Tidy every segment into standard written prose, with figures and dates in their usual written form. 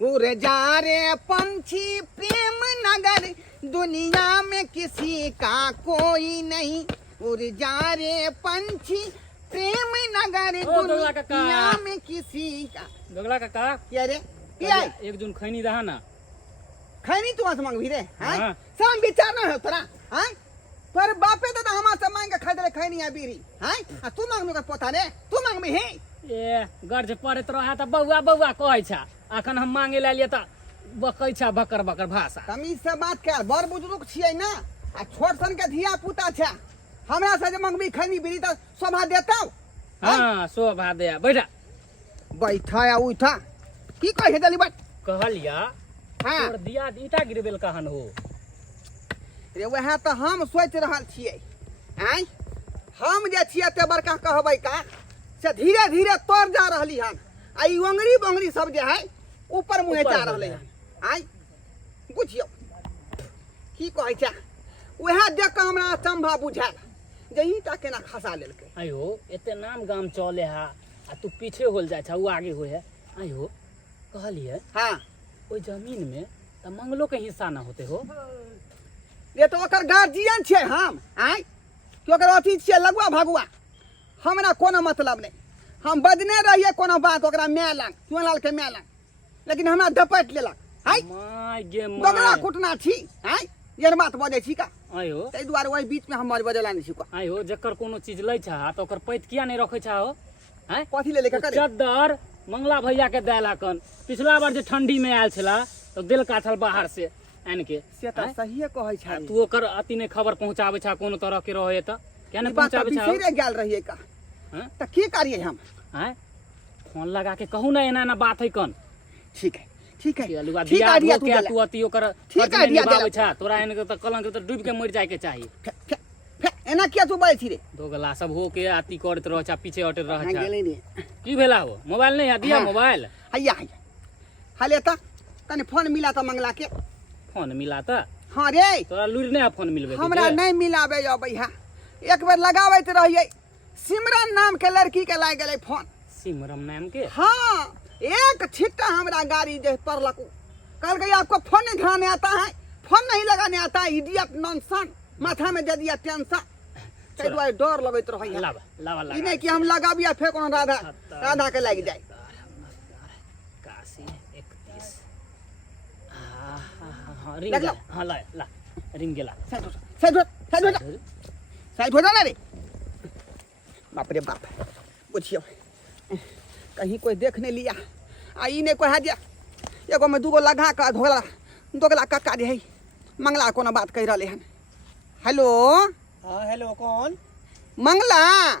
उड़ जा रे पंछी प्रेम नगर, दुनिया में किसी का कोई नहीं। उड़ जा रे पंछी प्रेम नगर, दुनिया में किसी का। दोगला काका क्या रे क्या एक जून खैनी रहा ना खैनी तू मांग भी रे हैं सब विचार ना है तोरा हैं पर बापे दादा हमा से मांग के खाई दे खैनी आ बीरी हैं तू मांग में का पोता रे तू मांग में है ए गर्ज पड़त रहा त बौआ बौआ कहै छा अखन हम मांगे ला लिए त बकै छा बकर बकर भाषा। तमीज से बात कर, बड़ बुजुर्ग छियै ना आ छोट सन के धिया पुता छा। हमरा से जे मंगबी खैनी बीरी त शोभा देतौ। हां शोभा दे बैठा बैठा या उठा की कहे जल्दी बात कहलिया। हां तोर दिया ईटा गिरबेल कहन हो रे वह त हम सोच रहल छियै हैं हम जे छियै ते बड़का कहबै का से धीरे धीरे तोड़ जा रहली हन आ ई ओंगरी बोंगरी सब जे है ऊपर मुहे जा रहले हन आई बुझियो की कहै छै वह देख के हमरा अचंभा बुझाल जे ईटा केना खसा लेलकै। आयो एते नाम गाम चले हा आ तू पीछे होल जाय छा उ आगे होय है। आयो कहलिए हां ओइ जमीन में त मंगलो के हिस्सा ना होते हो ये तो ओकर गार्जियन छे हम आई कि ओकर अथी छे लगवा भगवा हमरा कोनो मतलब नहीं। हम बजने रहिए कोनो बात ओकरा मैं लंग चुनलाल के मैं लंग लेकिन हमरा दपट लेलक हाय माय गे बगला माय कुटना छी हाय ये बात बजे छी का आयो तै दुआरे ओइ बीच में हम बजला नहीं छी का आयो जकर कोनो चीज लै छा त ओकर पैत किया नहीं रखै छा हो हैं कथी ले लेके करे चद्दर मंगला भैया के देला कन पिछला बार जे ठंडी में आयल छला तो दिल काठल बाहर से आन के से त सहीए कहै छा तू ओकर अति ने खबर पहुंचाबै छा कोनो तरह के रहे त क्या नहीं बात पहुंचाबै छा बिसरे गेल रहिए का हैं त की करिए हम हैं फोन लगा के कहू ना एना ना बात है कन ठीक है ठीक है अलुआ ठीक दिया आइडिया हो के तू अति ओकर ठीक फर्ज आइडिया निभाबै देला। छा तोरा एन के त कलंक त डूब के मर जाय के चाहिए। एना किया तू बोलै छी रे दोगला सब हो के अति करत रह छा पीछे हटत रह हां छा गेलै रे की भेला हो मोबाइल नहीं है दिया हाँ। मोबाइल हैया हैया हाले त कने फोन मिला त मंगला के फोन मिला त हां रे तोरा लुर नहीं फोन मिलबे हमरा नहीं मिलाबे अबै हा एक बेर लगाबैत रहिए सिमरन नाम के लड़की के लाग गेलै फोन सिमरन नाम के हाँ एक छिट्टा हमरा गाड़ी जे पड़लक कल गई आपको फोन नहीं ध्यान आता है फोन नहीं लगाने आता है इडियट नॉनसन माथा में दे दिया टेंशन तै दुआरे डर लगैत रहै लावा लावा ई नहीं कि हम लगाबिया फेर कोनो राधा राधा के लाग जाए काशी 31 हां रिंग लग लो। हां ला ला रिंग गेला साइड हो जा ना रे बाप रे बाप बुझियो कहीं कोई देख नहीं लिया आ ई नहीं कहा दिया एगो में दूगो लगा का दोगला काका जे है मंगला कोनो बात कह रहले हन। हेलो हाँ हेलो कौन मंगला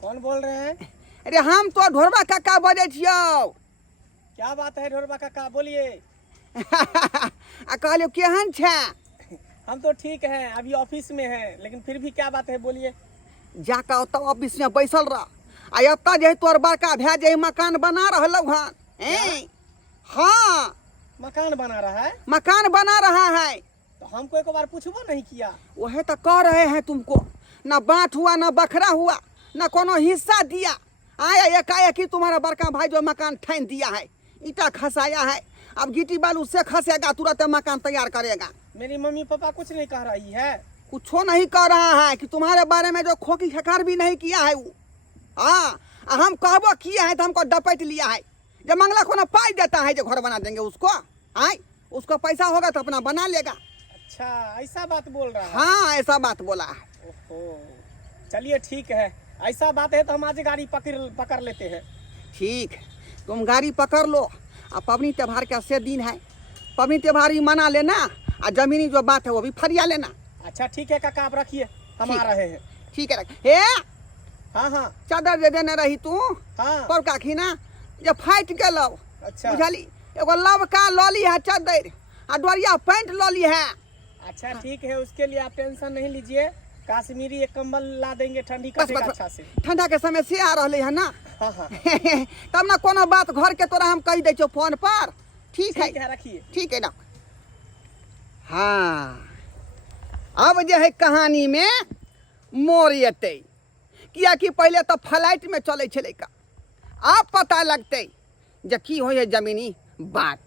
कौन बोल रहे हैं? अरे हम तो ढोरबा काका बजे छियो क्या बात है ढोरबा काका बोलिए। आ कहलियो केहन छे हम तो ठीक हैं अभी ऑफिस में हैं लेकिन फिर भी क्या बात है बोलिए। जाका ओत ऑफिस में बैसल रह आ एत जे तोर बड़का भै जे मकान बना रहलौ हन ए हाँ मकान बना रहा है मकान बना रहा है तो हमको एक बार पूछबो नहीं किया। वह तो कह रहे हैं तुमको ना बांट हुआ ना बखरा हुआ ना कोनो हिस्सा दिया आया एकाएक ही तुम्हारा बड़का भाई जो मकान ठन दिया है ईटा खसाया है अब गिट्टी बालू से खसेगा तुरंत मकान तैयार करेगा। मेरी मम्मी पापा कुछ नहीं कह रही है। कुछो नहीं कह रहा है कि तुम्हारे बारे में जो खोकी खकार भी नहीं किया है वो हाँ हम कहबो किया है तो हमको डपट लिया है जब मंगला को ना पाई देता है जो घर बना देंगे उसको आए उसको पैसा होगा तो अपना बना लेगा। अच्छा ऐसा बात बोल रहा है। हाँ ऐसा बात बोला है। ओहो चलिए ठीक है ऐसा बात है तो हम आज गाड़ी पकड़ लेते हैं। ठीक तुम गाड़ी पकड़ लो और पबनी त्योहार का से दिन है पबनी त्योहार ही मना लेना और जमीनी जो बात है वो भी फरिया लेना। अच्छा ठीक है काका आप रखिए हम आ रहे हैं। ठीक है हे हाँ हाँ चादर दे देने रही तू हाँ पर का खीना जे फाट गेलो अच्छा बुझली एगो लवका लॉली है चादर आ डोरिया पैंट लॉली है। अच्छा ठीक है उसके लिए आप टेंशन नहीं लीजिए काश्मीरी एक कंबल ला देंगे ठंडी कटेगा अच्छा से। ठंडा के समय से आ रहे है ना हाँ हाँ तब ना कोनो बात घर के तोरा हम कह दे छो फोन पर ठीक है रखिए ठीक है ना। हाँ अब जो है कहानी में मोड़ अतै किया कि पहले तो फ्लाइट में चले छले का अब पता लगते जे की होइ है जमीनी बात।